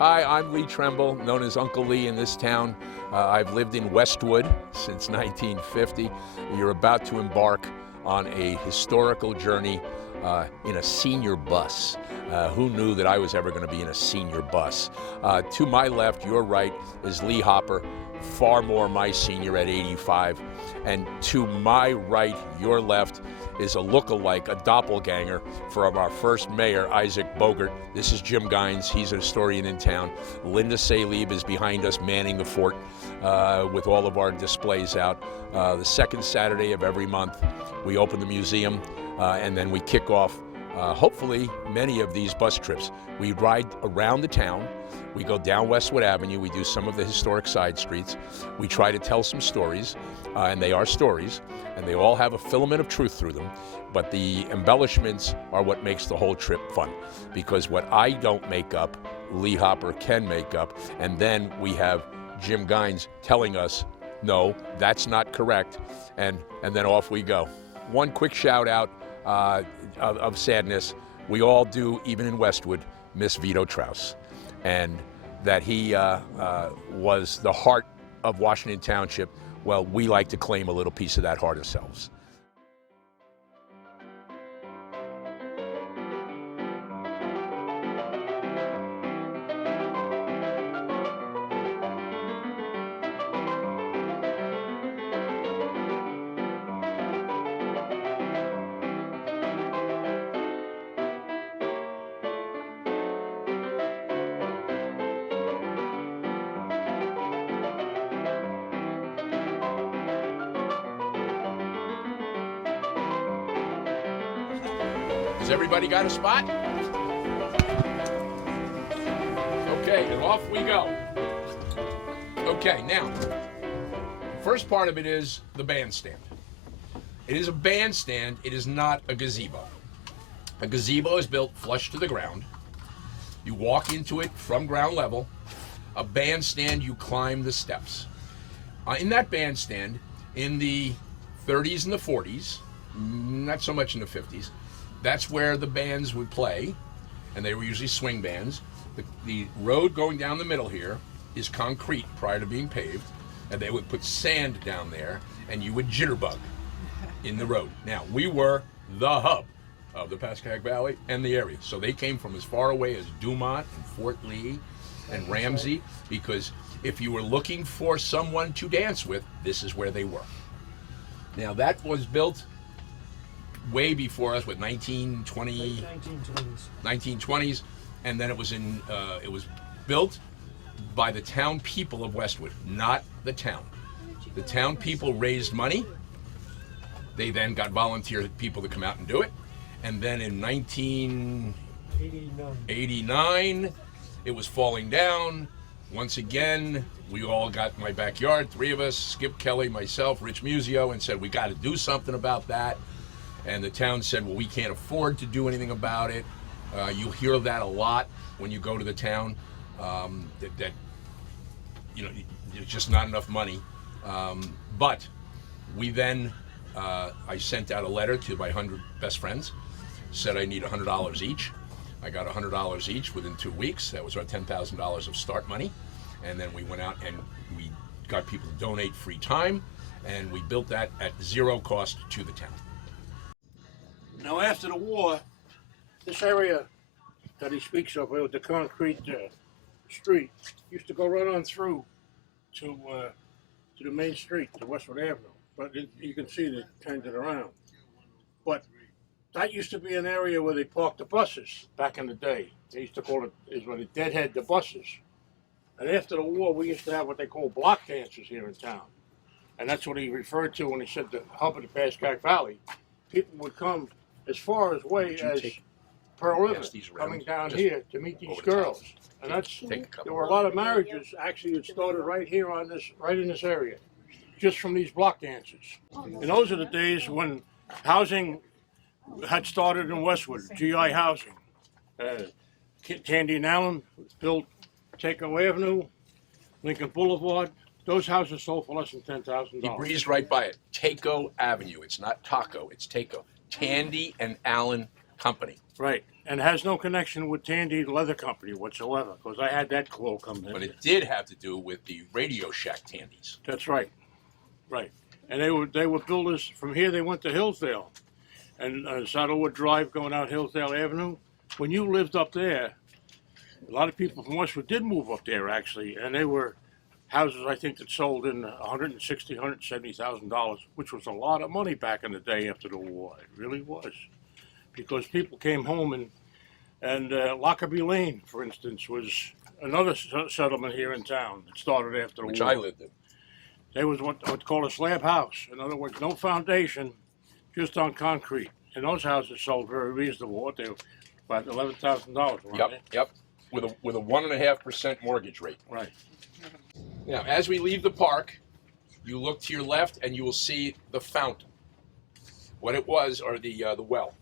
Hi, I'm Lee Tremble, known as Uncle Lee in this town. I've lived in Westwood since 1950. You're about to embark on a historical journey in a senior bus. Who knew that I was ever going to be in a senior bus? To my left, your right, is Lee Hooper, far more my senior at 85. And to my right, your left, is a look-alike, a doppelganger from our first mayor, Isaac Bogert. This is Jim Gines. He's a historian in town. Linda Salib is behind us manning the fort with all of our displays out. The second Saturday of every month, we open the museum and then we kick off hopefully many of these bus trips. We ride around the town. We go down Westwood Avenue. We do some of the historic side streets. We try to tell some stories, and they are stories, and they all have a filament of truth through them. But the embellishments are what makes the whole trip fun, because what I don't make up, Lee Hooper can make up, and then we have Jim Gines telling us, no, that's not correct, and then off we go. One quick shout out of sadness. We all do, even in Westwood, miss Vito Trouse, and that he was the heart of Washington Township. Well, we like to claim a little piece of that heart ourselves. Has everybody got a spot? Okay, and off we go. Okay, now, first part of it is the bandstand. It is a bandstand, it is not a gazebo. A gazebo is built flush to the ground. You walk into it from ground level. A bandstand, you climb the steps. In that bandstand, in the 30s and the 40s, not so much in the 50s, that's where the bands would play, and they were usually swing bands. The road going down the middle here is concrete prior to being paved, and they would put sand down there, and you would jitterbug in the road. Now, we were the hub of the Pascagoula Valley and the area, so they came from as far away as Dumont and Fort Lee and Ramsey, because if you were looking for someone to dance with, this is where they were. Now, that was built way before us, with 1920s, and then it was built by the town people of Westwood, not the town. The town people raised money. They then got volunteer people to come out and do it, and then in 1989, it was falling down. Once again, we all got in my backyard, three of us, Skip Kelly, myself, Rich Musio, and said, we got to do something about that. And the town said, well, we can't afford to do anything about it. You hear that a lot when you go to the town, that you know, there's just not enough money. But we then, I sent out a letter to my 100 best friends, said I need $100 each. I got $100 each within 2 weeks. That was our $10,000 of start money. And then we went out and we got people to donate free time, and we built that at zero cost to the town. Now, after the war, this area that he speaks of, with the concrete street, used to go right on through to the main street, to Westwood Avenue. But you can see they turned it around. But that used to be an area where they parked the buses back in the day. They used to call it, is where they deadhead the buses. And after the war, we used to have what they call block dancers here in town. And that's what he referred to when he said the hub of the Pascagoula Valley. People would come as far as Pearl River, coming down here to meet these girls. And there were a lot of marriages actually that started right here on this, right in this area, just from these block dancers. And those are the days when housing had started in Westwood, GI housing. Tandy and Allen built Taco Avenue, Lincoln Boulevard. Those houses sold for less than $10,000. He breezed right by it. Taco Avenue. It's not Taco, it's Taco. Tandy and Allen company. Right, and has no connection with Tandy Leather Company whatsoever, because I had that call come in. But it did have to do with the Radio Shack Tandies. That's right, right. And they were builders. From here, they went to Hillsdale, and Saddlewood Drive going out Hillsdale Avenue. When you lived up there, a lot of people from Westwood did move up there actually, and they were houses I think that sold in $160,000, $170,000, which was a lot of money back in the day after the war. It really was, because people came home and Lockerbie Lane, for instance, was another settlement here in town that started after the Which war. I lived in. There was what's called a slab house. In other words, no foundation, just on concrete. And those houses sold very reasonable. What they were about $11,000. Yep. With a 1.5% mortgage rate. Right. Now, as we leave the park, you look to your left and you will see the fountain. What it was, or the well.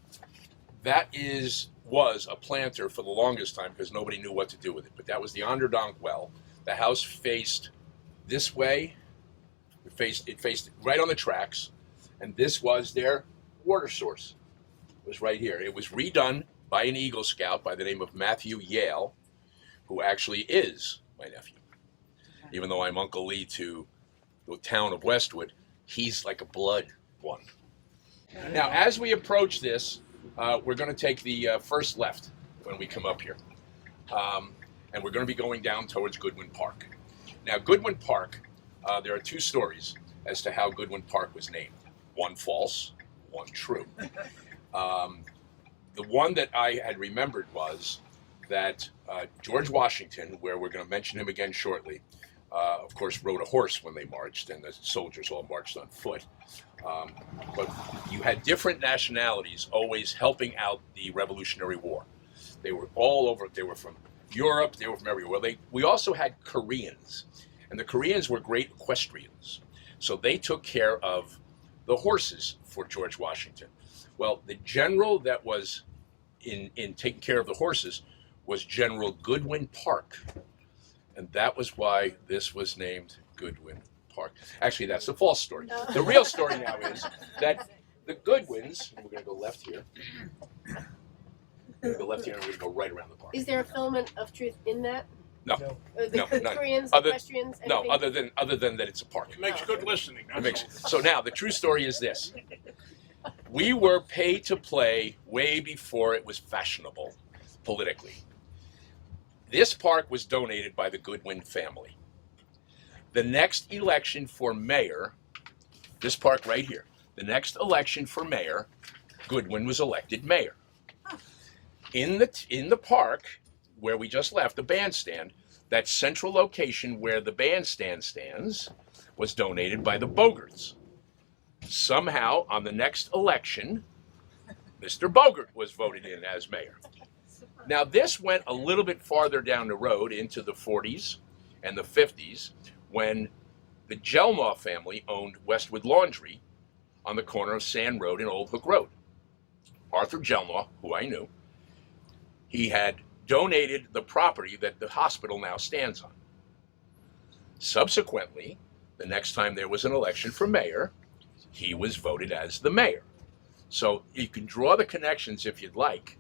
That was a planter for the longest time because nobody knew what to do with it. But that was the Onderdonk well. The house faced this way. It faced right on the tracks, and this was their water source. It was right here. It was redone by an Eagle Scout by the name of Matthew Yale, who actually is my nephew. Even though I'm Uncle Lee to the town of Westwood, he's like a blood one. Now, as we approach this, we're going to take the first left when we come up here. And we're going to be going down towards Goodwin Park. Now, Goodwin Park, there are two stories as to how Goodwin Park was named. One false, one true. The one that I had remembered was that George Washington, where we're going to mention him again shortly, of course, rode a horse when they marched, and the soldiers all marched on foot. But you had different nationalities always helping out the Revolutionary War. They were all over. They were from Europe. They were from everywhere. We also had Koreans, and the Koreans were great equestrians. So they took care of the horses for George Washington. Well, the general that was in taking care of the horses was General Goodwin Park. And that was why this was named Goodwin Park. Actually, that's the false story. The real story now is that the Goodwins, and we're going to go left here. We're going to go left here and we're going to go right around the park. Is there a filament of truth in that? No. The none. Koreans, Other- equestrians, No, anything? other than that it's a park. It makes good listening. It makes, so now, the true story is this. We were paid to play way before it was fashionable politically. This park was donated by the Goodwin family. The next election for mayor, this park right here, the next election for mayor, Goodwin was elected mayor. In the park where we just left, the bandstand, that central location where the bandstand stands was donated by the Bogarts. Somehow, on the next election, Mr. Bogart was voted in as mayor. Now, this went a little bit farther down the road into the 40s and the 50s when the Jelmaw family owned Westwood Laundry on the corner of Sand Road and Old Hook Road. Arthur Jelmaw, who I knew, he had donated the property that the hospital now stands on. Subsequently, the next time there was an election for mayor, he was voted as the mayor. So you can draw the connections if you'd like.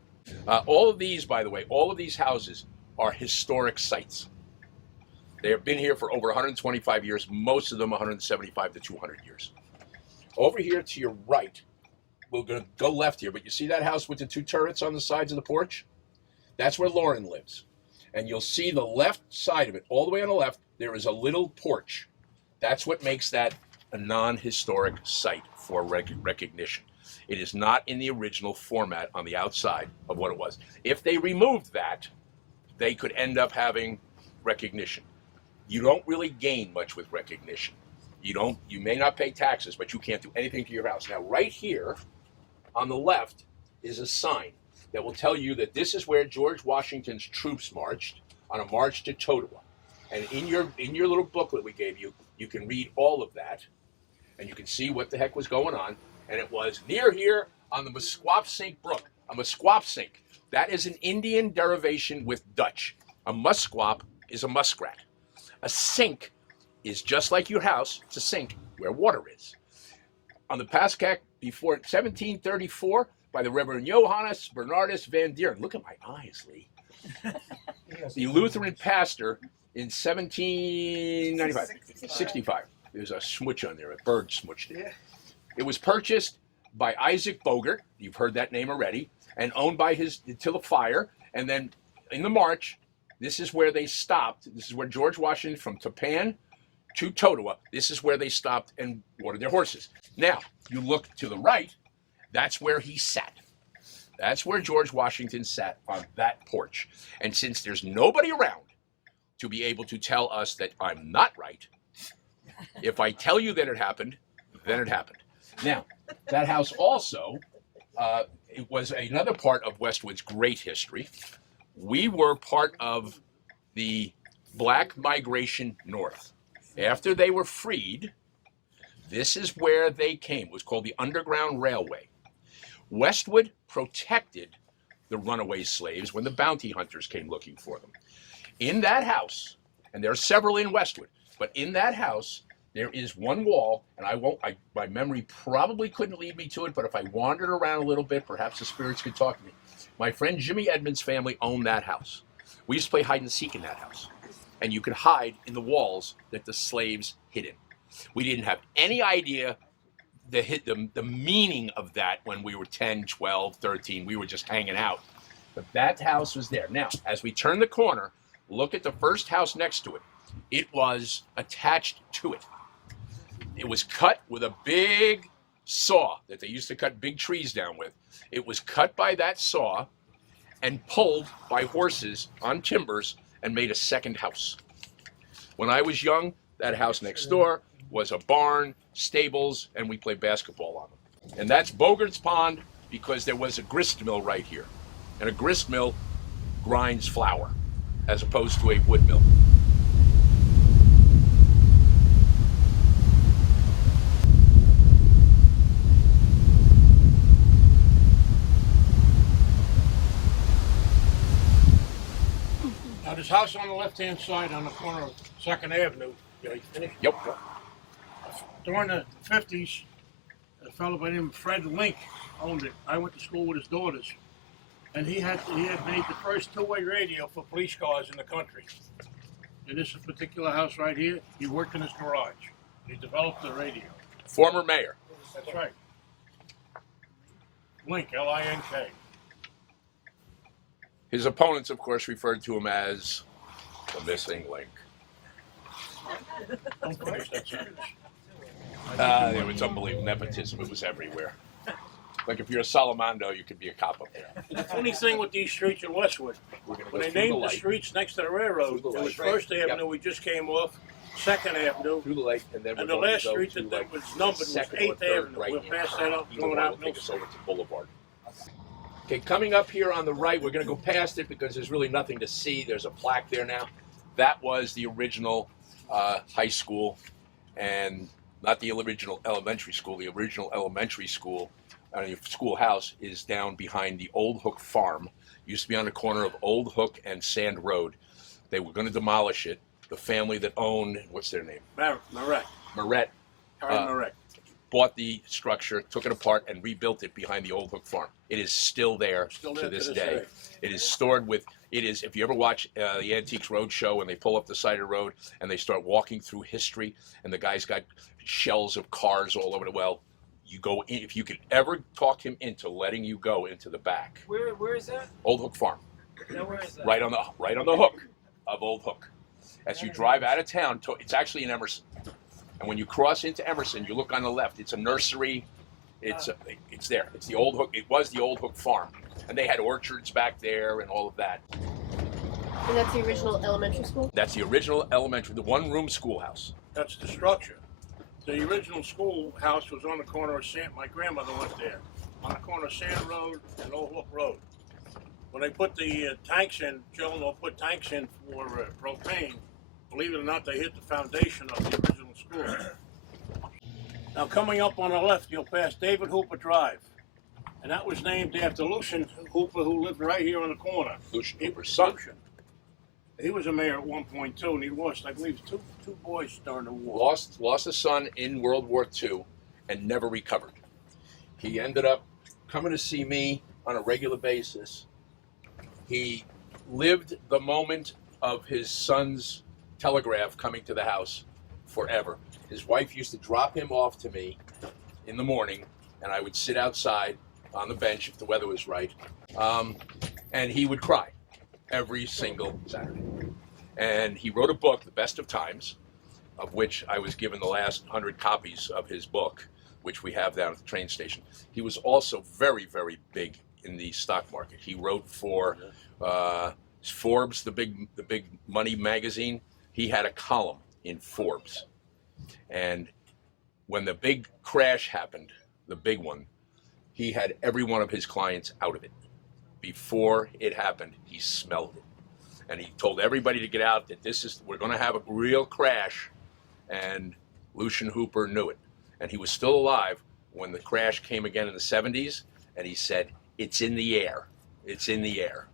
All of these, by the way, all of these houses are historic sites. They have been here for over 125 years, most of them 175 to 200 years. Over here to your right, we're going to go left here, but you see that house with the two turrets on the sides of the porch? That's where Lauren lives. And you'll see the left side of it, all the way on the left, there is a little porch. That's what makes that a non-historic site for recognition. It is not in the original format on the outside of what it was. If they removed that, they could end up having recognition. You don't really gain much with recognition. You may not pay taxes, but you can't do anything to your house. Now, right here on the left is a sign that will tell you that this is where George Washington's troops marched on a march to Totowa. And in your little booklet we gave you, you can read all of that, and you can see what the heck was going on. And it was near here on the Musquapsink Brook. A Musquapsink, that is an Indian derivation with Dutch. A musquap is a muskrat. A sink is just like your house. It's a sink where water is. On the Pascack before 1734, by the Reverend Johannes Bernardus van Dieren. Look at my eyes, Lee. The Lutheran pastor in 65. There's a smooch on there, a bird smooched it. It was purchased by Isaac Bogert, you've heard that name already, and owned by till the fire. And then in the march, this is where they stopped. This is where George Washington, from Tapan to Totowa, this is where they stopped and watered their horses. Now, you look to the right, that's where he sat. That's where George Washington sat, on that porch. And since there's nobody around to be able to tell us that I'm not right, if I tell you that it happened, then it happened. Now, that house also, it was another part of Westwood's great history. We were part of the Black migration north. After they were freed, this is where they came. It was called the Underground Railway. Westwood protected the runaway slaves when the bounty hunters came looking for them. In that house, and there are several in Westwood, but in that house, there is one wall, and my memory probably couldn't lead me to it, but if I wandered around a little bit, perhaps the spirits could talk to me. My friend Jimmy Edmonds' family owned that house. We used to play hide and seek in that house, and you could hide in the walls that the slaves hid in. We didn't have any idea the meaning of that when we were 10, 12, 13. We were just hanging out. But that house was there. Now, as we turn the corner, look at the first house next to it. It was attached to it. It was cut with a big saw that they used to cut big trees down with. It was cut by that saw and pulled by horses on timbers and made a second house. When I was young, that house next door was a barn, stables, and we played basketball on them. And that's Bogart's Pond because there was a grist mill right here. And a grist mill grinds flour as opposed to a wood mill. Now, this house on the left-hand side on the corner of 2nd Avenue, you finished? Yep. During the 50s, a fellow by the name of Fred Link owned it. I went to school with his daughters. And he had made the first two-way radio for police cars in the country. In this particular house right here, he worked in his garage. He developed the radio. Former mayor. That's right. Link, L-I-N-K. His opponents, of course, referred to him as the missing link. Don't finish that sentence. It was unbelievable. Nepotism. It was everywhere. Like if you're a Salamando, you could be a cop up there. The funny thing with these streets in Westwood, when they named the streets next to the railroad, it was 1st Avenue, we just came off, 2nd Avenue, Through the lake, and then and the last street that was numbered was 8th Avenue. We'll pass that up going out take us over to Boulevard. Okay, coming up here on the right, we're going to go past it because there's really nothing to see. There's a plaque there now. That was the original high school, and not the original elementary school. The original elementary school, schoolhouse, is down behind the Old Hook Farm. Used to be on the corner of Old Hook and Sand Road. They were going to demolish it. The family that owned, what's their name? Moret. Bought the structure, took it apart, and rebuilt it behind the Old Hook Farm. It is still there to this day. It is stored with, if you ever watch the Antiques Roadshow when they pull up the side of the road and they start walking through history and the guy's got shells of cars all over the well, you go in, if you could ever talk him into letting you go into the back. Where is that? Old Hook Farm. No, where is that? Right on the hook of Old Hook. As you drive out of town, it's actually in Emerson. And when you cross into Emerson, you look on the left. It's a nursery. It's there. It's the Old Hook. It was the Old Hook Farm, and they had orchards back there and all of that. And that's the original elementary school? That's the original elementary, the one-room schoolhouse. That's the structure. The original schoolhouse was on the corner of my grandmother went there, on the corner of Sand Road and Old Hook Road. When they put the tanks in, Joe put tanks in for propane. Believe it or not, they hit the foundation of the original school. Now, coming up on the left, you'll pass David Hooper Drive. And that was named after Lucien Hooper, who lived right here on the corner. Lucien Hooper's son. He was a mayor at one point, too, and he lost, I believe, two boys during the war. Lost a son in World War II and never recovered. He ended up coming to see me on a regular basis. He lived the moment of his son's telegraph coming to the house forever. His wife used to drop him off to me in the morning, and I would sit outside on the bench if the weather was right, and he would cry every single Saturday. And he wrote a book, The Best of Times, of which I was given the last 100 copies of his book, which we have down at the train station. He was also very, very big in the stock market. He wrote for Forbes, the big money magazine. He had a column in Forbes. And when the big crash happened, the big one, he had every one of his clients out of it. Before it happened, he smelled it. And he told everybody to get out, that we're going to have a real crash. And Lucien Hooper knew it. And he was still alive when the crash came again in the 70s. And he said, it's in the air. It's in the air.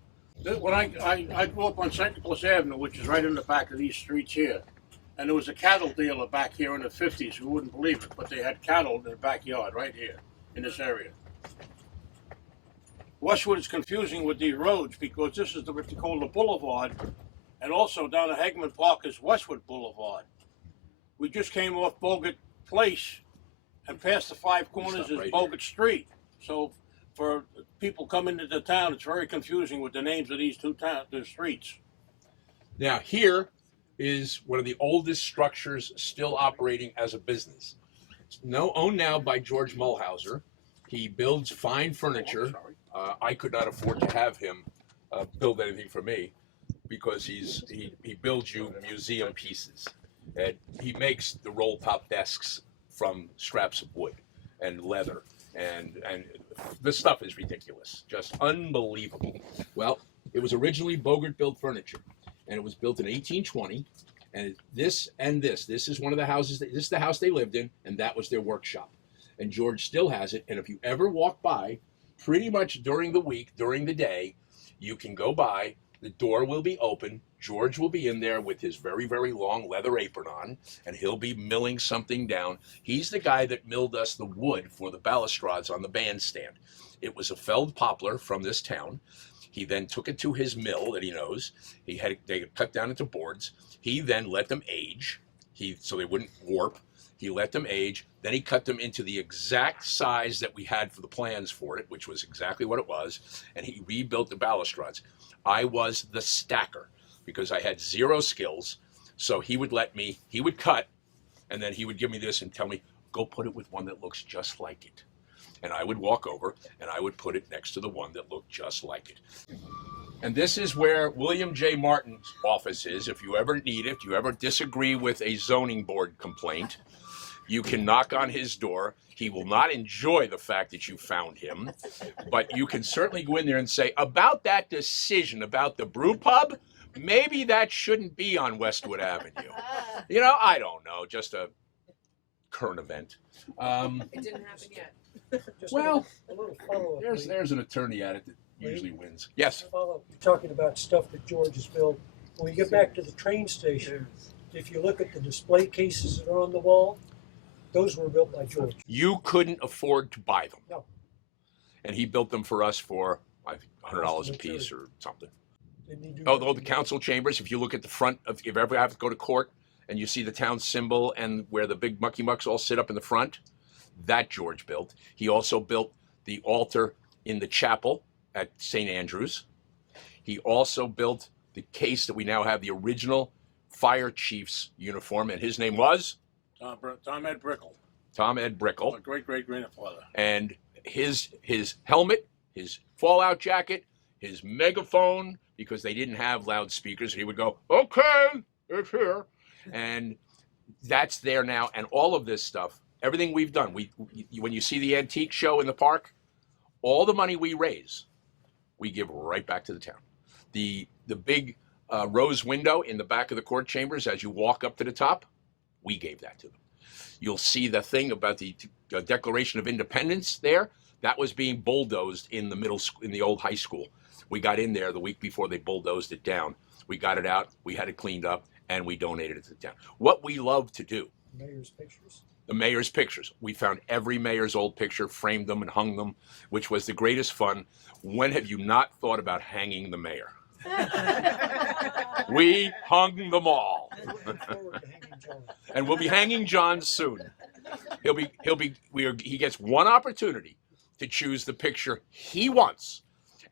When I grew up on St. Nicholas Avenue, which is right in the back of these streets here, and there was a cattle dealer back here in the 50s who wouldn't believe it, but they had cattle in their backyard right here in this area. Westwood is confusing with these roads because this is what they call the boulevard, and also down at Hegeman Park is Westwood Boulevard. We just came off Bogut Place, and past the Five Corners is Bogut Street. So for people coming into town, it's very confusing with the names of these the streets. Now here is one of the oldest structures still operating as a business. It's owned now by George Mullhouser. He builds fine furniture. I could not afford to have him build anything for me because he builds you museum pieces. And he makes the roll top desks from scraps of wood and leather, and the stuff is ridiculous, just unbelievable. Well, it was originally Bogert built furniture, and it was built in 1820. And this is one of the houses. This is the house they lived in, and that was their workshop. And George still has it. And if you ever walk by, pretty much during the week, during the day, you can go by. The door will be open. George will be in there with his very, very long leather apron on, and he'll be milling something down. He's the guy that milled us the wood for the balustrades on the bandstand. It was a felled poplar from this town. He then took it to his mill that he knows. They cut down into boards. He then let them age, so they wouldn't warp. He let them age. Then he cut them into the exact size that we had for the plans for it, which was exactly what it was. And he rebuilt the balustrades. I was the stacker because I had zero skills. So he would cut, and then he would give me this and tell me, go put it with one that looks just like it. And I would walk over and I would put it next to the one that looked just like it. And this is where William J. Martin's office is. If you ever need it, if you ever disagree with a zoning board complaint, you can knock on his door. He will not enjoy the fact that you found him, but you can certainly go in there and say, about that decision about the brew pub, maybe that shouldn't be on Westwood Avenue. You know, I don't know, just a current event. It didn't happen yet. Well, a little follow-up. there's an attorney at it that usually wins. Yes. Follow-up. You're talking about stuff that George has built. When we get back to the train station, if you look at the display cases that are on the wall, those were built by George. You couldn't afford to buy them. No. And he built them for us for, I think, $100 a piece or something. Didn't he do Oh, that? the council chambers, if you look at the front, if you ever have to go to court and you see the town symbol and where the big mucky mucks all sit up in the front, that George built. He also built the altar in the chapel at St. Andrews. He also built the case that we now have, the original fire chief's uniform, and his name was? Tom Ed Brickle. Tom Ed Brickle. My great-great-grandfather. And his helmet, his fallout jacket, his megaphone, because they didn't have loudspeakers, he would go, okay, it's here. And that's there now. And all of this stuff, everything we've done, when you see the antique show in the park, all the money we raise, we give right back to the town. The big rose window in the back of the court chambers, as you walk up to the top, we gave that to them. You'll see the thing about the Declaration of Independence there. That was being bulldozed in the middle school, in the old high school. We got in there the week before they bulldozed it down. We got it out, we had it cleaned up, and we donated it to the town. What we love to do. Mayor's pictures? the mayor's pictures. We found every mayor's old picture, framed them and hung them, which was the greatest fun. When have you not thought about hanging the mayor? We hung them all. Looking forward to hanging John. And we'll be hanging John soon. He gets one opportunity to choose the picture he wants.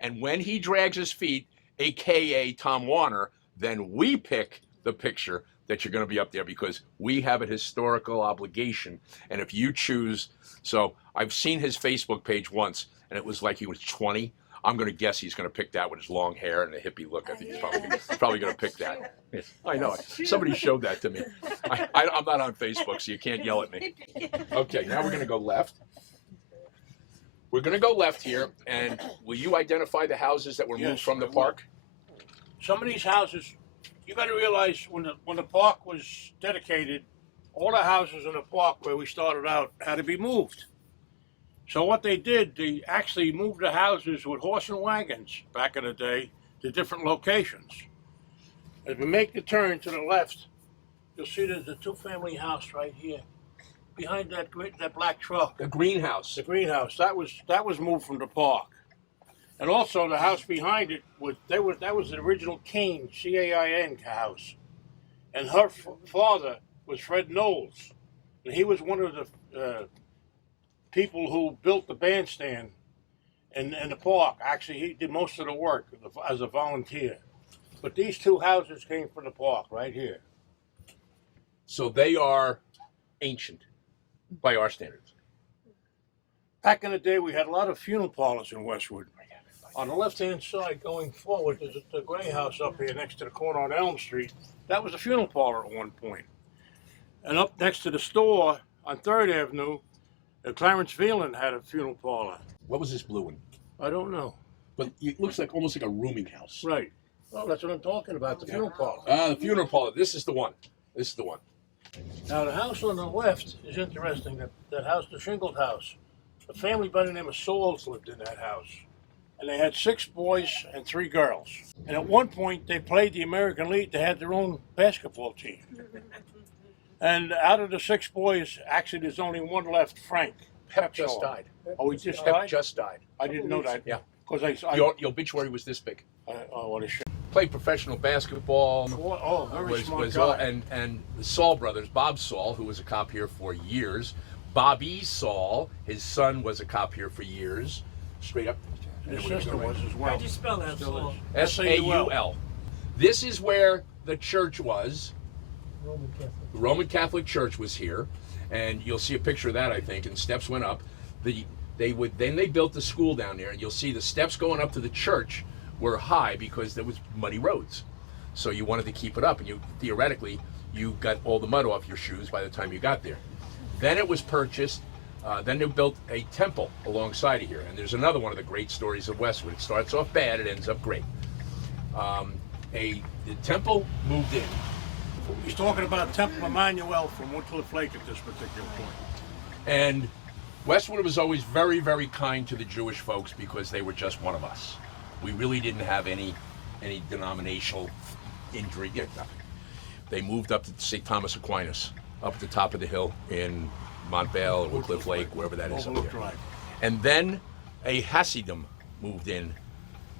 And when he drags his feet, AKA Tom Warner, then we pick the picture that you're going to be up there, because we have a historical obligation. And if you choose, so I've seen his Facebook page once, and it was like he was 20. I'm going to guess he's going to pick that with his long hair and a hippie look. I think he's probably going to pick that. I know it. Somebody showed that to me. I'm not on Facebook, so you can't yell at me. Okay, now we're going to go left. We're going to go left here, and will you identify the houses that were moved from the park? Some of these houses, you got to realize when the park was dedicated, all the houses in the park where we started out had to be moved. So what they did, they actually moved the houses with horse and wagons back in the day to different locations. As we make the turn to the left, you'll see there's a two-family house right here, behind that black truck. The greenhouse. The greenhouse. That was moved from the park. And also the house behind it that was the original Cain, C-A-I-N house. And her father was Fred Knowles, and he was one of the people who built the bandstand in the park. Actually, he did most of the work as a volunteer. But these two houses came from the park right here. So they are ancient by our standards. Back in the day, we had a lot of funeral parlors in Westwood. On the left-hand side going forward, there's the gray house up here next to the corner on Elm Street. That was a funeral parlor at one point. And up next to the store on 3rd Avenue, Clarence Veland had a funeral parlor. What was this blue one? I don't know. But it looks like almost like a rooming house. Right. Well, that's what I'm talking about, the funeral parlor. The funeral parlor. This is the one. This is the one. Now, the house on the left is interesting. That house, the shingled house. A family by the name of Sauls lived in that house. And they had 6 boys and 3 girls. And at one point, they played the American League. They had their own basketball team. And out of the 6 boys, actually, there's only one left, Frank. Pep just died. Oh, he just Pep died? just died. I didn't know that. Yeah. Because The obituary was this big. oh, what a shame. Played professional basketball. Oh, very smart guy. And the Saul brothers, Bob Saul, who was a cop here for years. Bobby Saul, his son, was a cop here for years. Straight up. His sister was as well. How'd you spell that? Saul? S-A-U-L. This is where the church was. Roman Catholic. The Roman Catholic Church was here, and you'll see a picture of that, I think, and steps went up. Then they built the school down there, and you'll see the steps going up to the church were high because there was muddy roads. So you wanted to keep it up, and theoretically you got all the mud off your shoes by the time you got there. Then it was purchased. Then they built a temple alongside of here, and there's another one of the great stories of Westwood. It starts off bad, it ends up great. The temple moved in. He's talking about Temple Emmanuel from Woodcliff Lake at this particular point. And Westwood was always very, very kind to the Jewish folks because they were just one of us. We really didn't have any denominational injury. Yeah, nothing. They moved up to St. Thomas Aquinas, up at the top of the hill in Montvale or Woodcliff Lake, wherever that is up there. Drive. And then a Hasidim moved in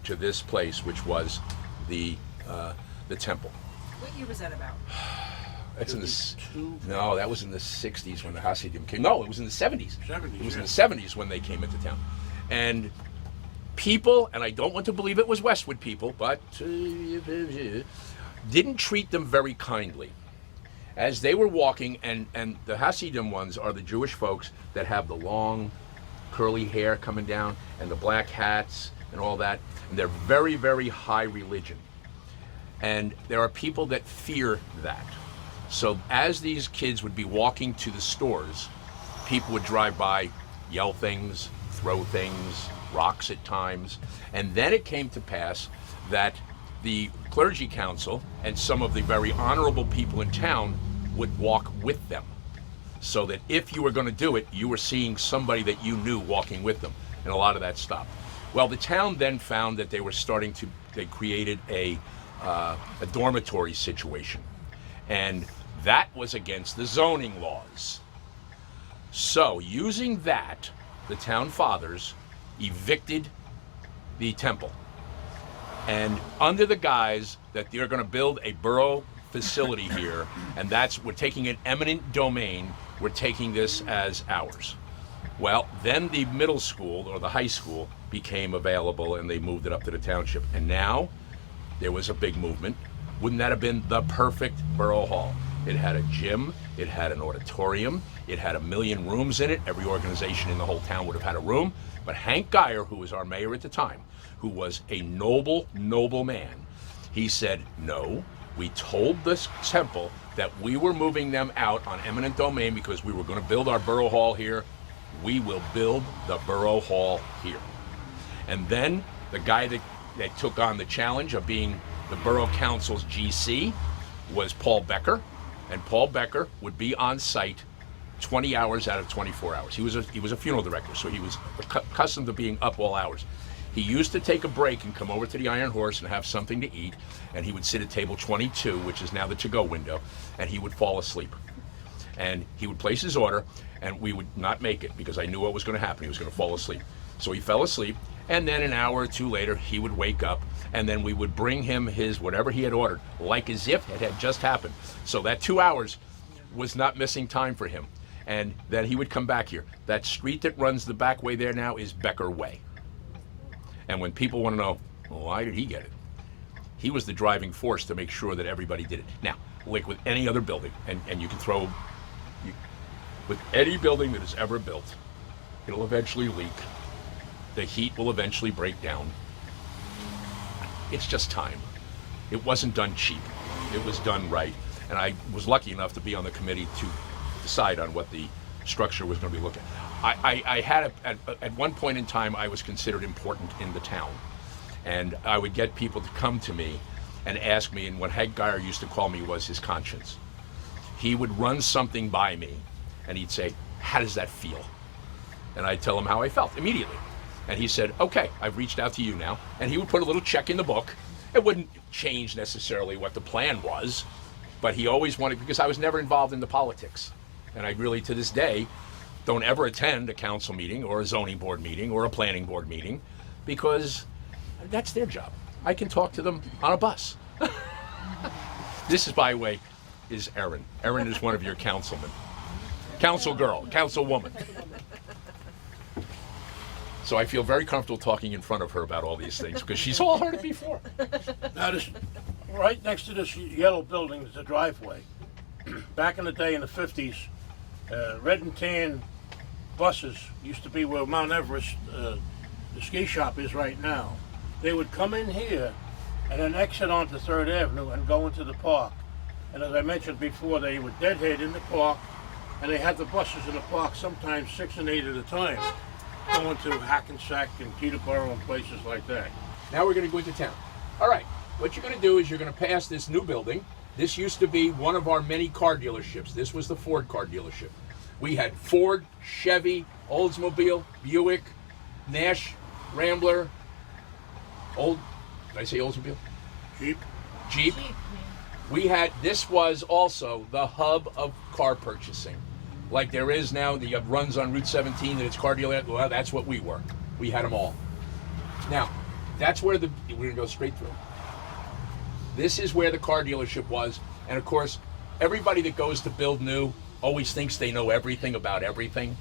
to this place, which was the temple. What year was that about? That's in no, that was in the 60s when the Hasidim came. No, it was in the 70s. 70s, It was in yeah. the 70s when they came into town. And people, and I don't want to believe it was Westwood people, but didn't treat them very kindly. As they were walking, and the Hasidim ones are the Jewish folks that have the long curly hair coming down and the black hats and all that. And they're very, very high religion. And there are people that fear that. So as these kids would be walking to the stores, people would drive by, yell things, throw things, rocks at times. And then it came to pass that the clergy council and some of the very honorable people in town would walk with them. So that if you were going to do it, you were seeing somebody that you knew walking with them. And a lot of that stopped. Well, the town then found that they created a dormitory situation. And that was against the zoning laws. So using that, the town fathers evicted the temple. And under the guise that they're going to build a borough facility here, and we're taking an eminent domain, we're taking this as ours. Well, then the middle school or the high school became available and they moved it up to the township. And now there was a big movement. Wouldn't that have been the perfect borough hall? It had a gym, it had an auditorium, it had 1 million rooms in it. Every organization in the whole town would have had a room. But Hank Geyer, who was our mayor at the time, who was a noble, noble man, he said, no, we told this temple that we were moving them out on eminent domain because we were going to build our borough hall here. We will build the borough hall here. And then the guy that took on the challenge of being the borough council's GC was Paul Becker. And Paul Becker would be on site 20 hours out of 24 hours. He was a funeral director, so he was accustomed to being up all hours. He used to take a break and come over to the Iron Horse and have something to eat, and he would sit at table 22, which is now the to-go window, and he would fall asleep. And he would place his order, and we would not make it because I knew what was going to happen. He was going to fall asleep. So he fell asleep, and then an hour or two later, he would wake up, and then we would bring him his whatever he had ordered, like as if it had just happened. So that 2 hours was not missing time for him. And then he would come back here. That street that runs the back way there now is Becker Way. And when people want to know, well, why did he get it? He was the driving force to make sure that everybody did it. Now, like with any other building, and you can throw, with any building that is ever built, it'll eventually leak. The heat will eventually break down. It's just time. It wasn't done cheap. It was done right. And I was lucky enough to be on the committee to decide on what the structure was going to be looking at. I had, at one point in time, I was considered important in the town. And I would get people to come to me and ask me, and what Hank Geyer used to call me was his conscience. He would run something by me, and he'd say, how does that feel? And I'd tell him how I felt immediately. And he said, okay, I've reached out to you now. And he would put a little check in the book. It wouldn't change necessarily what the plan was, but he always wanted, because I was never involved in the politics. And I really, to this day, don't ever attend a council meeting or a zoning board meeting or a planning board meeting, because that's their job. I can talk to them on a bus. This is, by the way, is Erin. Erin is one of your councilmen. Council girl, councilwoman. So I feel very comfortable talking in front of her about all these things because she's all heard it before. Now, this, right next to this yellow building is the driveway. Back in the day in the 50s, red and tan buses used to be where Mount Everest, the ski shop is right now. They would come in here and then exit onto 3rd Avenue and go into the park. And as I mentioned before, they would deadhead in the park, and they had the buses in the park sometimes 6 and 8 at a time, going to Hackensack and Peterborough and places like that. Now we're going to go into town. All right, what you're going to do is you're going to pass this new building. This used to be one of our many car dealerships. This was the Ford car dealership. We had Ford, Chevy, Oldsmobile, Buick, Nash, Rambler, did I say Oldsmobile? Jeep. We had, this was also the hub of car purchasing. Like there is now, the runs on Route 17 that it's car dealer, well, that's what we were. We had them all. Now, that's where we're going to go straight through. This is where the car dealership was. And of course, everybody that goes to build new always thinks they know everything about everything.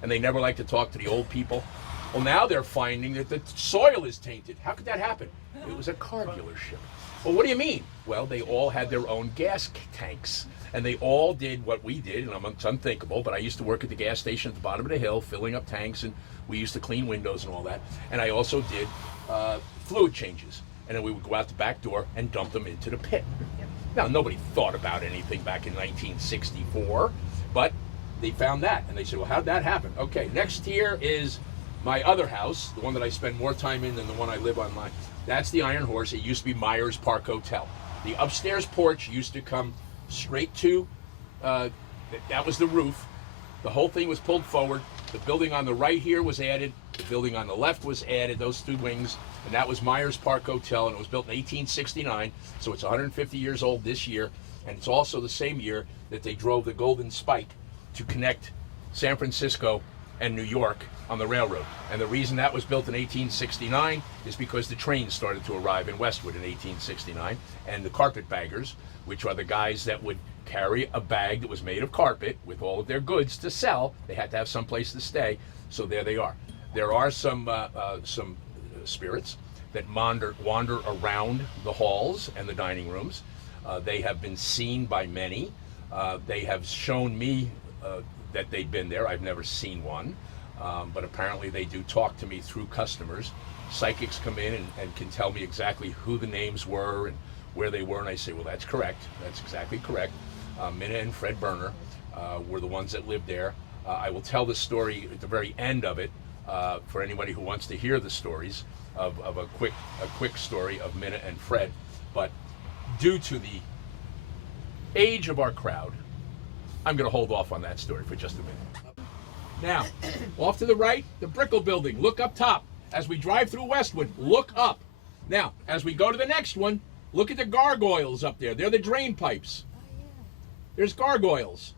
And they never like to talk to the old people. Well, now they're finding that the soil is tainted. How could that happen? It was a car dealership. Well, what do you mean? Well, they all had their own gas tanks. And they all did what we did, and it's unthinkable, but I used to work at the gas station at the bottom of the hill, filling up tanks, and we used to clean windows and all that. And I also did fluid changes. And then we would go out the back door and dump them into the pit. Yep. Now, nobody thought about anything back in 1964, but they found that. And they said, well, how'd that happen? Okay, next here is my other house, the one that I spend more time in than the one I live on. That's the Iron Horse. It used to be Myers Park Hotel. The upstairs porch used to come straight to, that was the roof. The whole thing was pulled forward. The building on the right here was added. The building on the left was added, those 2 wings. And that was Myers Park Hotel, and it was built in 1869. So it's 150 years old this year. And it's also the same year that they drove the Golden Spike to connect San Francisco and New York on the railroad. And the reason that was built in 1869 is because the trains started to arrive in Westwood in 1869, and the carpetbaggers, which are the guys that would carry a bag that was made of carpet with all of their goods to sell, they had to have some place to stay, so there they are. There are some spirits that wander around the halls and the dining rooms. They have been seen by many. They have shown me that they've been there. I've never seen one, but apparently they do talk to me through customers. Psychics come in and can tell me exactly who the names were and where they were, and I say, well, that's correct. That's exactly correct. Minna and Fred Berner were the ones that lived there. I will tell the story at the very end of it for anybody who wants to hear the stories of a quick story of Minna and Fred. But due to the age of our crowd, I'm going to hold off on that story for just a minute. Now, off to the right, the Brickell Building. Look up top. As we drive through Westwood, look up. Now, as we go to the next one, look at the gargoyles up there. They're the drain pipes. There's gargoyles.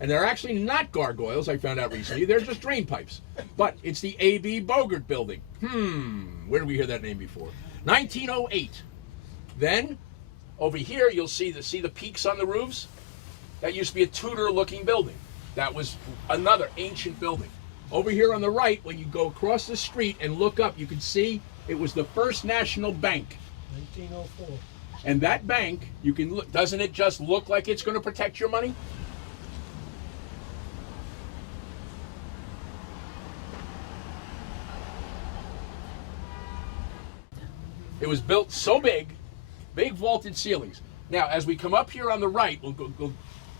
And they're actually not gargoyles, I found out recently. They're just drain pipes. But it's the A.B. Bogert Building. Where did we hear that name before? 1908. Then, over here, you'll see the peaks on the roofs. That used to be a Tudor-looking building. That was another ancient building. Over here on the right, when you go across the street and look up, you can see it was the First National Bank. 1904. And that bank, you can look, doesn't it just look like it's going to protect your money? It was built so big vaulted ceilings. Now, as we come up here on the right, we'll go.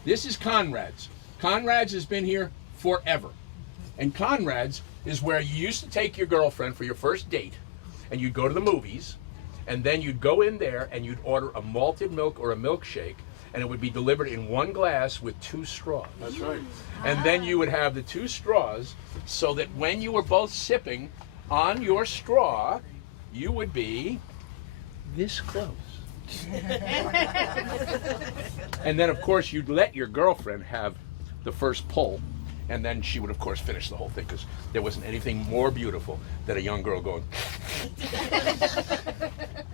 This is Conrad's. Conrad's has been here forever. And Conrad's is where you used to take your girlfriend for your first date, and you'd go to the movies, and then you'd go in there and you'd order a malted milk or a milkshake, and it would be delivered in one glass with 2 straws. That's right. And then you would have the 2 straws so that when you were both sipping on your straw, you would be this close. And then, of course, you'd let your girlfriend have the first pull, and then she would, of course, finish the whole thing, because there wasn't anything more beautiful than a young girl going.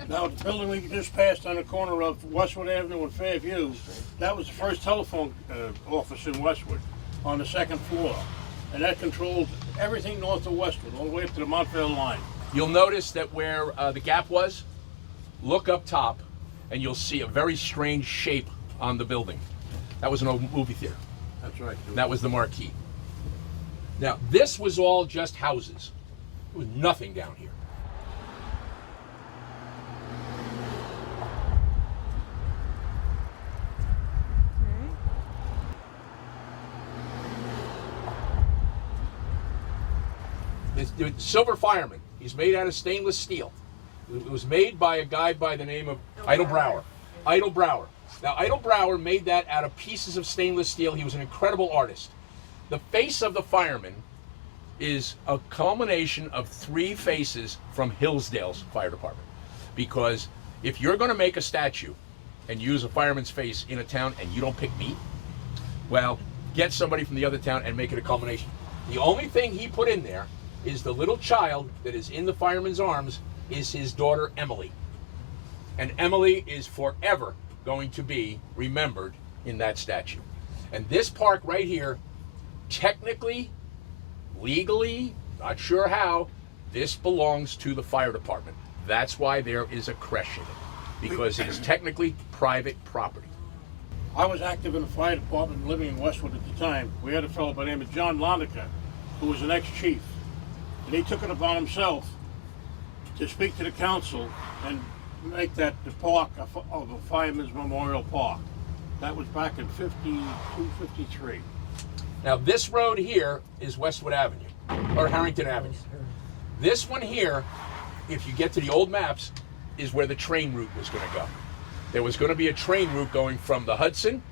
Now, the building we just passed on the corner of Westwood Avenue and Fairview, that was the first telephone office in Westwood on the 2nd floor. And that controlled everything north of Westwood, all the way up to the Montvale line. You'll notice that where the gap was, look up top, and you'll see a very strange shape on the building. That was an old movie theater. That's right. That was the marquee. Now, this was all just houses. There was nothing down here. The Silver Fireman. He's made out of stainless steel. It was made by a guy by the name of Idle Brower. Idle Brower. Now, Idle Brower made that out of pieces of stainless steel. He was an incredible artist. The face of the fireman is a culmination of 3 faces from Hillsdale's fire department. Because if you're going to make a statue and use a fireman's face in a town and you don't pick me, well, get somebody from the other town and make it a culmination. The only thing he put in there is the little child that is in the fireman's arms is his daughter, Emily. And Emily is forever going to be remembered in that statue. And this park right here, technically, legally, not sure how, this belongs to the fire department. That's why there is a creche in it, because it is technically private property. I was active in the fire department living in Westwood at the time. We had a fellow by the name of John Lonica, who was an ex-chief. And he took it upon himself to speak to the council and make that the park a Fireman's Memorial Park. That was back in 52, 53. Now this road here is Westwood Avenue, or Harrington Avenue. This one here, if you get to the old maps, is where the train route was going to go. There was going to be a train route going from the Hudson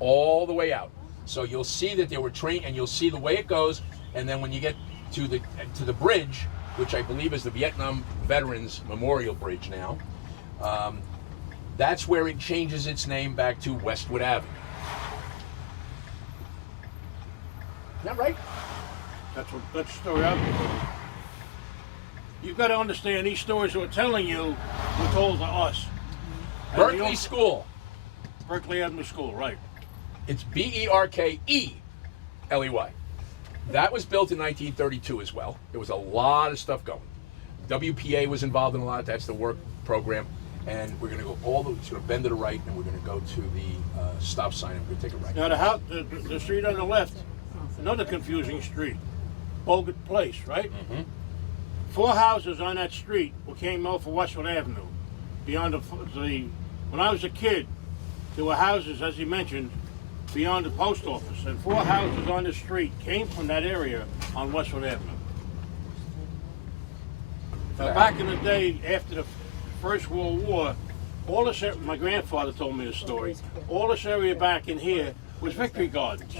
all the way out. So you'll see that there were and you'll see the way it goes, and then when you get to the bridge, which I believe is the Vietnam Veterans Memorial Bridge now, that's where it changes its name back to Westwood Avenue. that right? That's the story I've been told. You've got to understand, these stories we're telling you were told to us. And we Berkeley don't- School. Berkeley Avenue School, right. It's Berkeley. That was built in 1932 as well. There was a lot of stuff going. WPA was involved in a lot. That's the work program. And we're going to go all the way, sort of bend to the right, and we're going to go to the stop sign, and we're going to take a right. Now the house, the street on the left, another confusing street, Bogut Place, right? Mm-hmm. 4 houses on that street came off of Westwood Avenue. Beyond when I was a kid, there were houses, as he mentioned, beyond the post office, and 4 houses on the street came from that area on Westwood Avenue. Now, back in the day, after the First World War, all this, my grandfather told me this story, all this area back in here was Victory Gardens.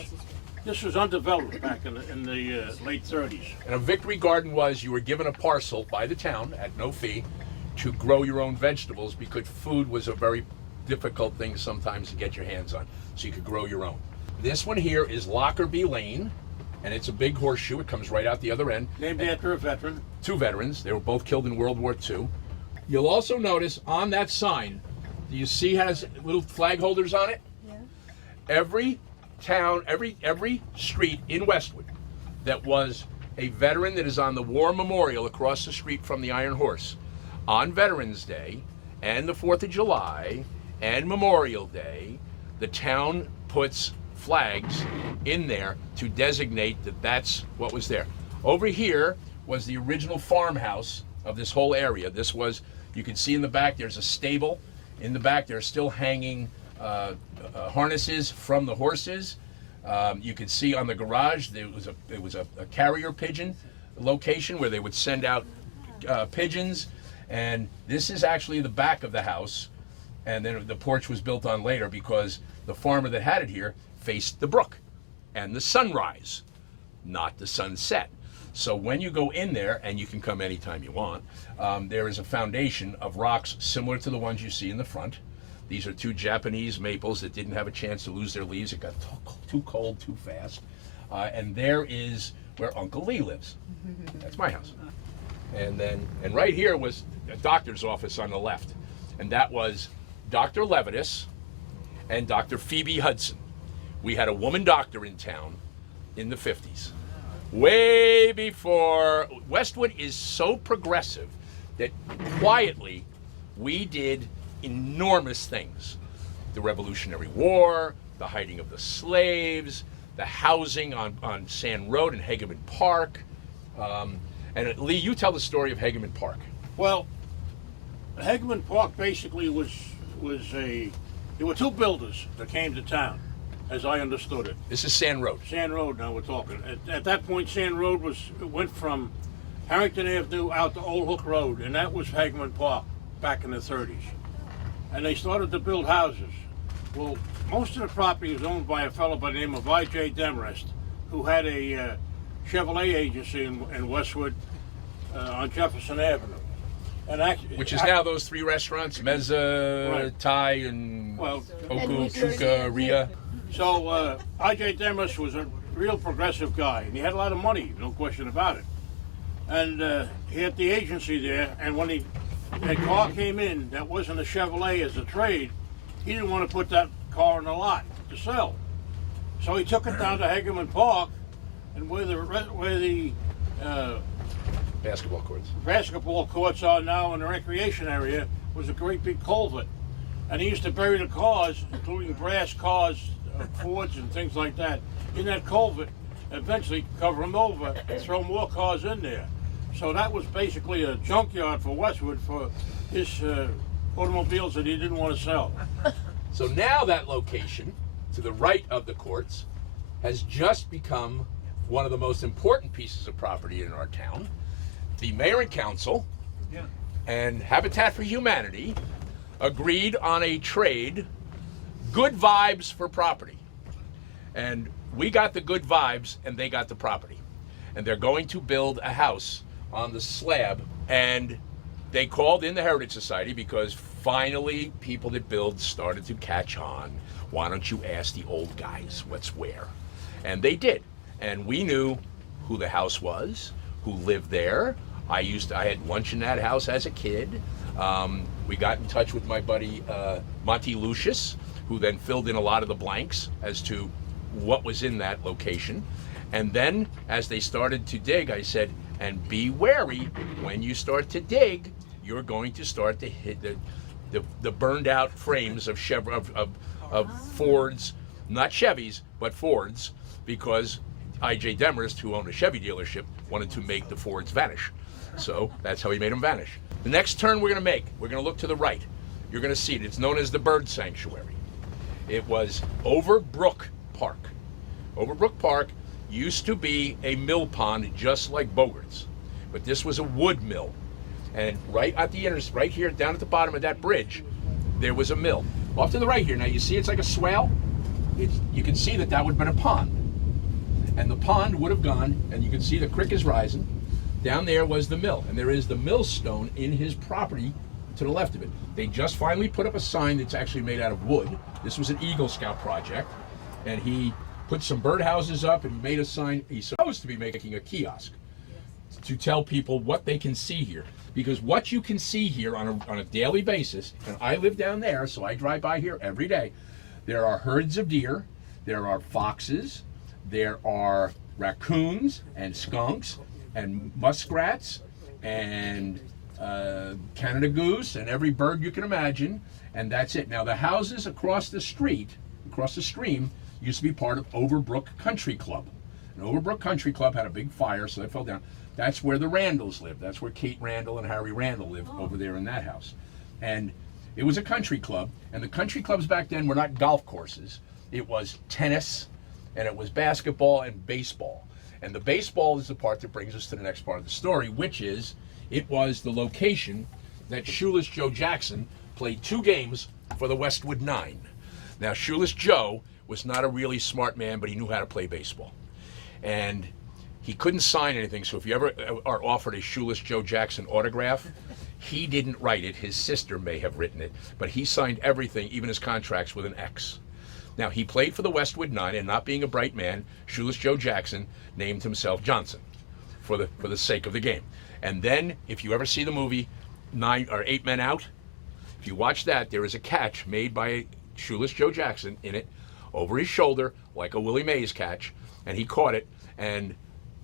This was undeveloped back in the late 30s. And a victory garden was you were given a parcel by the town at no fee to grow your own vegetables, because food was a very difficult thing sometimes to get your hands on, so you could grow your own. This one here is Lockerbie Lane, and it's a big horseshoe. It comes right out the other end. Named after a veteran. 2 veterans. They were both killed in World War II. You'll also notice on that sign, do you see has little flag holders on it? Yeah. Every town, every street in Westwood that was a veteran that is on the war memorial across the street from the Iron Horse, on Veterans Day and the 4th of July and Memorial Day, the town puts flags in there to designate that that's what was there. Over here was the original farmhouse of this whole area. This was, you can see in the back, there's a stable. In the back, they're still hanging harnesses from the horses. You can see on the garage, there was a carrier pigeon location where they would send out pigeons. And this is actually the back of the house. And then the porch was built on later because the farmer that had it here faced the brook and the sunrise, not the sunset. So when you go in there, and you can come anytime you want, there is a foundation of rocks similar to the ones you see in the front. These are 2 Japanese maples that didn't have a chance to lose their leaves. It got too cold too fast. And there is where Uncle Lee lives. That's my house. And right here was a doctor's office on the left. And that was Dr. Levitas and Dr. Phoebe Hudson. We had a woman doctor in town in the 50s. Way before, Westwood is so progressive that quietly we did enormous things. The Revolutionary War, the hiding of the slaves, the housing on Sand Road in Hegeman Park. And Lee, you tell the story of Hegeman Park. Well, Hegeman Park basically there were 2 builders that came to town, as I understood it. This is Sand Road. Sand Road, now we're talking. At that point, Sand Road went from Harrington Avenue out to Old Hook Road, and that was Hegeman Park back in the 30s. And they started to build houses. Well, most of the property was owned by a fellow by the name of I.J. Demarest, who had a Chevrolet agency in Westwood on Jefferson Avenue. And actually, Which is now those 3 restaurants, Meza, Right. Thai, and Well, Oku, Chuka, Ria. So I.J. Demarest was a real progressive guy, and he had a lot of money, no question about it. And he had the agency there, and when that car came in that wasn't a Chevrolet as a trade, he didn't want to put that car in the lot to sell. So he took it down to Hegeman Park, and where the basketball courts are now in the recreation area was a great big culvert. And he used to bury the cars, including brass cars, Fords and things like that, in that culvert, eventually cover them over and throw more cars in there. So that was basically a junkyard for Westwood for his automobiles that he didn't want to sell. So now that location, to the right of the courts, has just become one of the most important pieces of property in our town. The mayor and council and Habitat for Humanity agreed on a trade, good vibes for property. And we got the good vibes and they got the property. And they're going to build a house on the slab, and they called in the Heritage Society because finally people that build started to catch on. Why don't you ask the old guys what's where? And they did. And we knew who the house was, who lived there. I had lunch in that house as a kid. We got in touch with my buddy Monty Lucius, who then filled in a lot of the blanks as to what was in that location. And then as they started to dig, I said, and be wary, when you start to dig, you're going to start to hit the burned out frames of Fords, not Chevys, but Fords, because I.J. Demarest, who owned a Chevy dealership, wanted to make the Fords vanish. So that's how he made them vanish. The next turn we're going to make, we're going to look to the right. You're going to see it. It's known as the Bird Sanctuary. It was Overbrook Park. Overbrook Park used to be a mill pond just like Bogart's, but this was a wood mill. And right at the right here, down at the bottom of that bridge, there was a mill. Off to the right here, now you see it's like a swale? You can see that would have been a pond. And the pond would have gone, and you can see the creek is rising. Down there was the mill, and there is the millstone in his property to the left of it. They just finally put up a sign that's actually made out of wood. This was an Eagle Scout project, and he put some birdhouses up, and he made a sign. He's supposed to be making a kiosk to tell people what they can see here. Because what you can see here on a daily basis, and I live down there, so I drive by here every day, there are herds of deer, there are foxes, there are raccoons and skunks and muskrats and Canada goose and every bird you can imagine, and that's it. Now the houses across the stream, used to be part of Overbrook Country Club. And Overbrook Country Club had a big fire, so they fell down. That's where the Randalls lived. That's where Kate Randall and Harry Randall lived over there in that house. And it was a country club, and the country clubs back then were not golf courses. It was tennis, and it was basketball and baseball. And the baseball is the part that brings us to the next part of the story, which is it was the location that Shoeless Joe Jackson played 2 games for the Westwood Nine. Now, Shoeless Joe was not a really smart man, but he knew how to play baseball. And he couldn't sign anything, so if you ever are offered a Shoeless Joe Jackson autograph, he didn't write it. His sister may have written it, but he signed everything, even his contracts, with an X. Now, he played for the Westwood Nine, and not being a bright man, Shoeless Joe Jackson named himself Johnson for the sake of the game. And then, if you ever see the movie 8 Men Out, if you watch that, there is a catch made by Shoeless Joe Jackson in it, over his shoulder, like a Willie Mays catch, and he caught it, and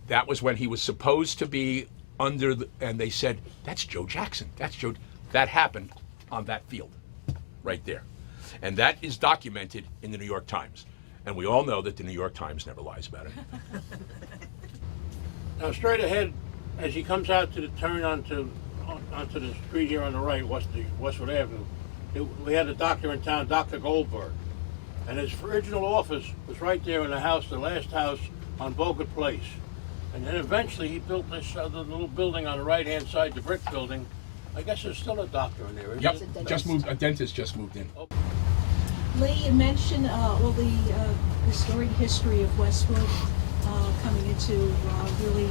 that was when he was supposed to be under and they said, that's Joe Jackson, that's Joe. That happened on that field, right there. And that is documented in the New York Times. And we all know that the New York Times never lies about it. Now straight ahead, as he comes out to the turn onto the street here on the right, Westwood Avenue, we had a doctor in town, Dr. Goldberg. And his original office was right there in the house, the last house on Bogart Place. And then eventually he built this other little building on the right-hand side, the brick building. I guess there's still a doctor in there, isn't Yep, it? a dentist just moved in. Lee, you mentioned the storied history of Westwood coming into really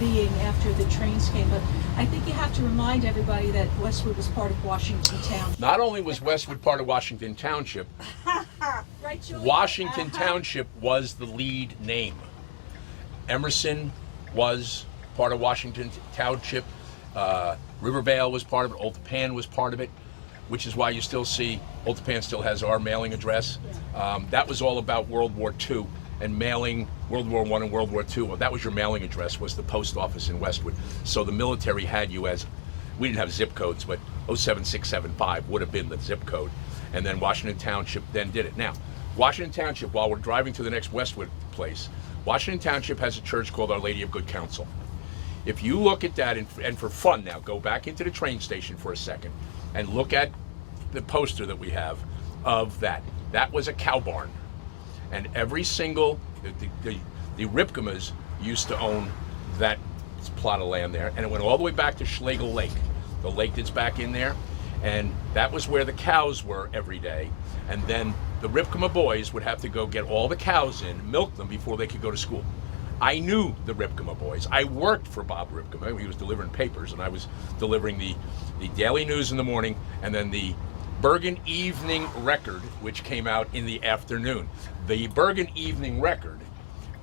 being after the trains came, but I think you have to remind everybody that Westwood was part of Washington Township. Not only was Westwood part of Washington Township, Right, Julie? Washington Township was the lead name. Emerson was part of Washington Township. Rivervale was part of it. Old Pan was part of it, which is why you still see Old Pan still has our mailing address. That was all about World War II and mailing World War I and World War II. Well, that was your mailing address, was the post office in Westwood. So the military had you as, we didn't have zip codes, but 07675 would have been the zip code. And then Washington Township then did it. Now, Washington Township, while we're driving to the next Westwood place, Washington Township has a church called Our Lady of Good Counsel. If you look at that, and for fun now, go back into the train station for a second and look at the poster that we have of that. That was a cow barn. And every single, the Ripkemas used to own that plot of land there. And it went all the way back to Schlegel Lake, the lake that's back in there. And that was where the cows were every day. And then the Ripkema boys would have to go get all the cows in, milk them before they could go to school. I knew the Ripkema boys. I worked for Bob Ripkema. He was delivering papers, and I was delivering the Daily News in the morning, and then the Bergen Evening Record, which came out in the afternoon. The Bergen Evening Record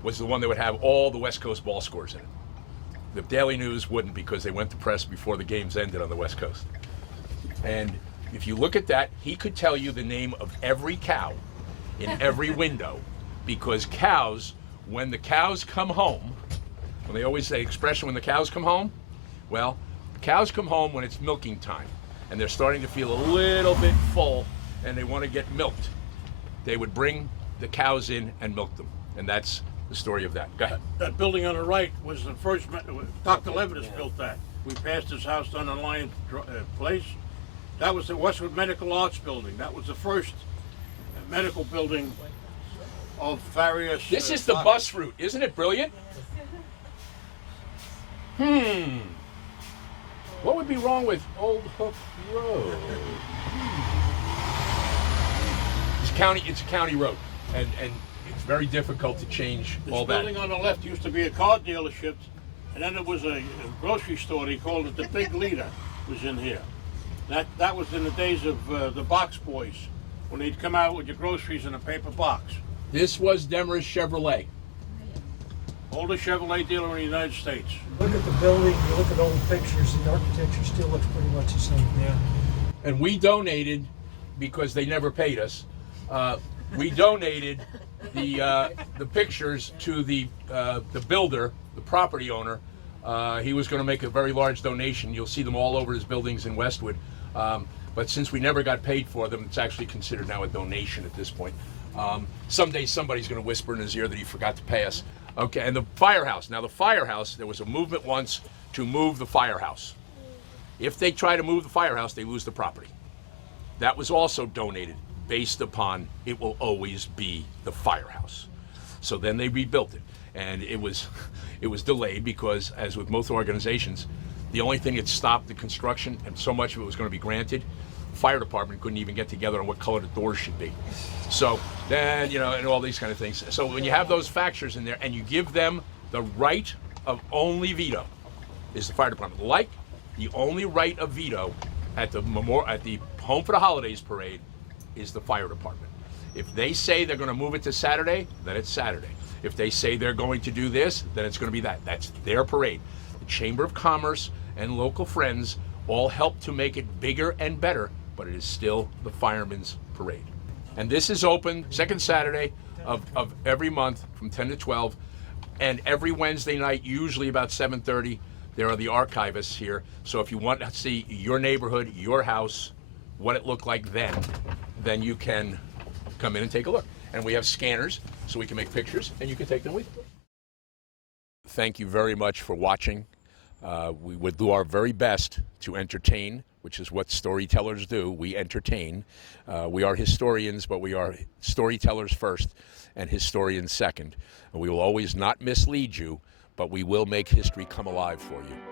was the one that would have all the West Coast ball scores in it. The Daily News wouldn't, because they went to press before the games ended on the West Coast. And if you look at that, he could tell you the name of every cow in every window, because cows, when the cows come home, when they always say expression, when the cows come home, well, cows come home when it's milking time and they're starting to feel a little bit full and they want to get milked. They would bring the cows in and milk them. And that's the story of that. Go ahead. That building on the right was the first, Dr. Levitas built that. We passed his house down the Lion Place. That was the Westwood Medical Arts Building. That was the first medical building of various... This is the bus route. Isn't it brilliant? What would be wrong with Old Hook Road? It's a county road, and it's very difficult to change all that. This building on the left used to be a car dealership, and then it was a grocery store. They called it the Big Leader. Was in here. That was in the days of the box boys, when they'd come out with your groceries in a paper box. This was Demarest Chevrolet. Oldest Chevrolet dealer in the United States. Look at the building, you look at old pictures, and the architecture still looks pretty much the same. Yeah. And we donated, because they never paid us, we donated the pictures to the builder, the property owner. He was going to make a very large donation. You'll see them all over his buildings in Westwood. But since we never got paid for them, it's actually considered now a donation at this point. Someday somebody's going to whisper in his ear that he forgot to pay us. Okay, and the firehouse. Now the firehouse, there was a movement once to move the firehouse. If they try to move the firehouse, they lose the property. That was also donated based upon it will always be the firehouse. So then they rebuilt it, and it was delayed because, as with most organizations, the only thing that stopped the construction, and so much of it was going to be granted, the fire department couldn't even get together on what color the doors should be. So then, and all these kind of things. So when you have those factors in there and you give them the right of only veto, is the fire department. Like the only right of veto at the Home for the Holidays parade is the fire department. If they say they're going to move it to Saturday, then it's Saturday. If they say they're going to do this, then it's going to be that. That's their parade. The Chamber of Commerce and local friends all help to make it bigger and better, but it is still the firemen's parade. And this is open second Saturday of every month from 10 to 12. And every Wednesday night, usually about 7:30, there are the archivists here. So if you want to see your neighborhood, your house, what it looked like then you can come in and take a look. And we have scanners so we can make pictures and you can take them with you. Thank you very much for watching. We would do our very best to entertain, which is what storytellers do. We entertain. We are historians, but we are storytellers first and historians second. And we will always not mislead you, but we will make history come alive for you.